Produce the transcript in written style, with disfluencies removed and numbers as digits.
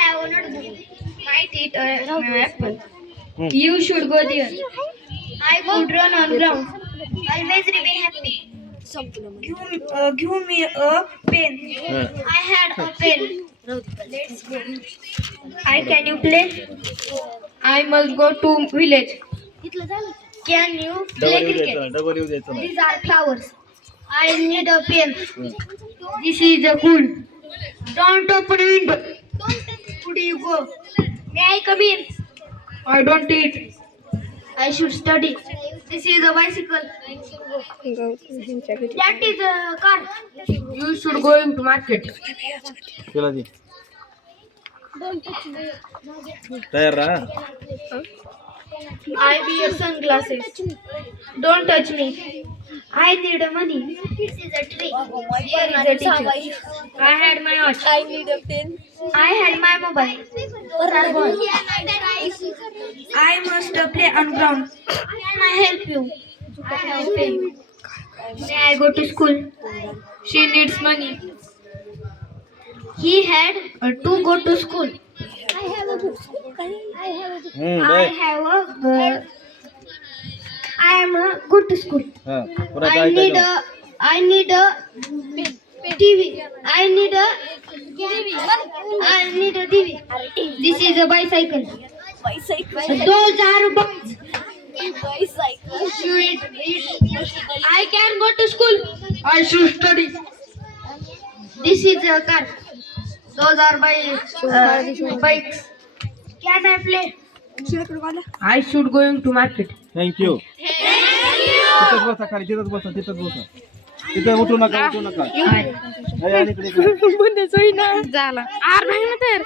have a notebook. Might eat an apple. You should go there. I could run on ground. Always remain happy. Give me a pen. I had a pen. Let's go. Can you play? I must go to village. Can you play cricket? These are flowers. I need a pen. This is a cool. Don't open window. Could you go? May I come in? I don't eat. I should study. This is a bicycle. That is a car. You should go into market. चला जी तयार रहा I wear sunglasses. Don't touch me. I need money. This is a tree. Here is a teacher. I had my watch. I need a pen. I had my mobile. I must play on ground. Can I help you? I have a pen. May I go to school? She needs money. He had to go to school. I have a book. I am a good to school. हाँ पूरा I need a TV. I need a TV. This is a bicycle. Those are boys. I can go to school. I should study. This is a car. Those are bikes. Can I play? I should go into market. Thank you तिथंच बसा खाली तिथंच बसा तिथं उठू नका ए, आणि इकडे इकडे. झाला. आर नाही ना तर.